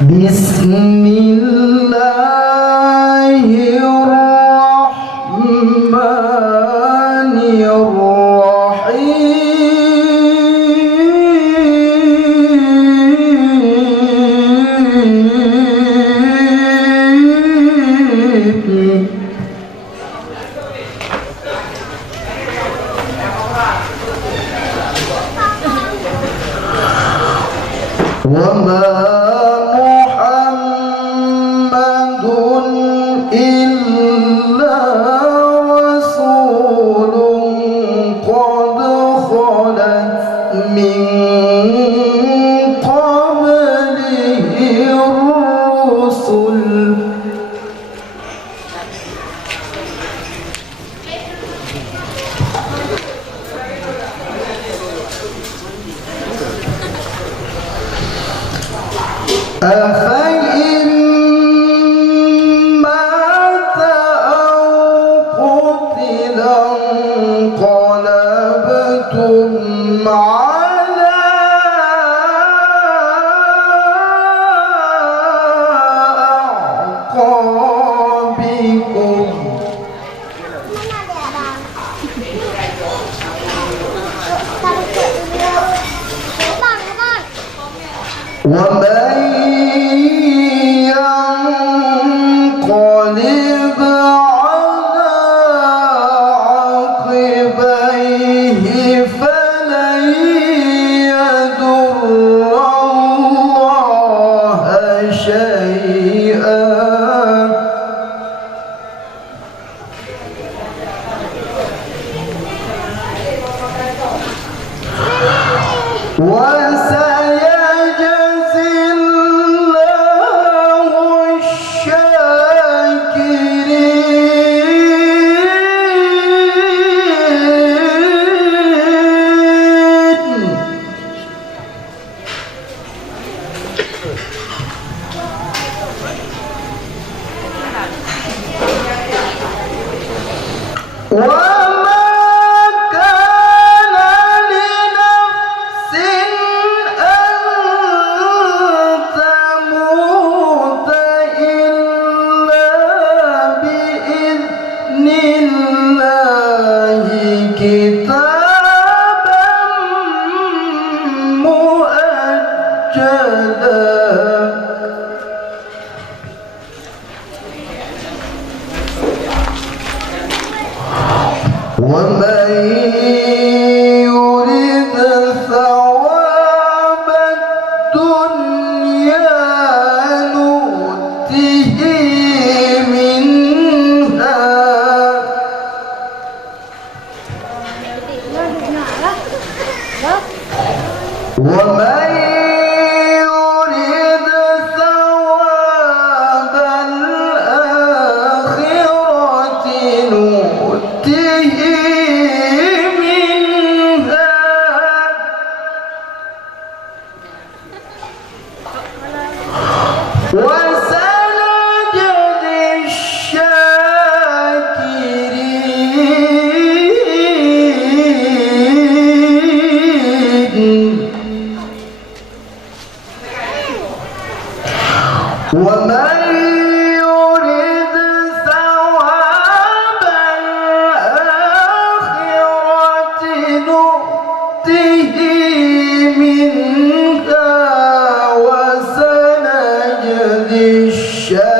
بسم الله الرحمن الرحيم وما محمد إلا رسول قد خلت من قبله الرسل أفإن مات أو قتل انقلبتم على أعقابكم ومن ينقلب على عقبيه فلن يضر الله شيئا وسيجزي الله الشاكرين وما كان لنفس أن تموت إلا بإذن الله كتابا مؤجلا ومن يرد ثواب الدنيا نؤته منها ومن يرد ثواب الآخرة نؤته منها وسنجزي الشاكرين ومن يرد ثواب الآخرة نؤته منها وسنجزي الشاكرين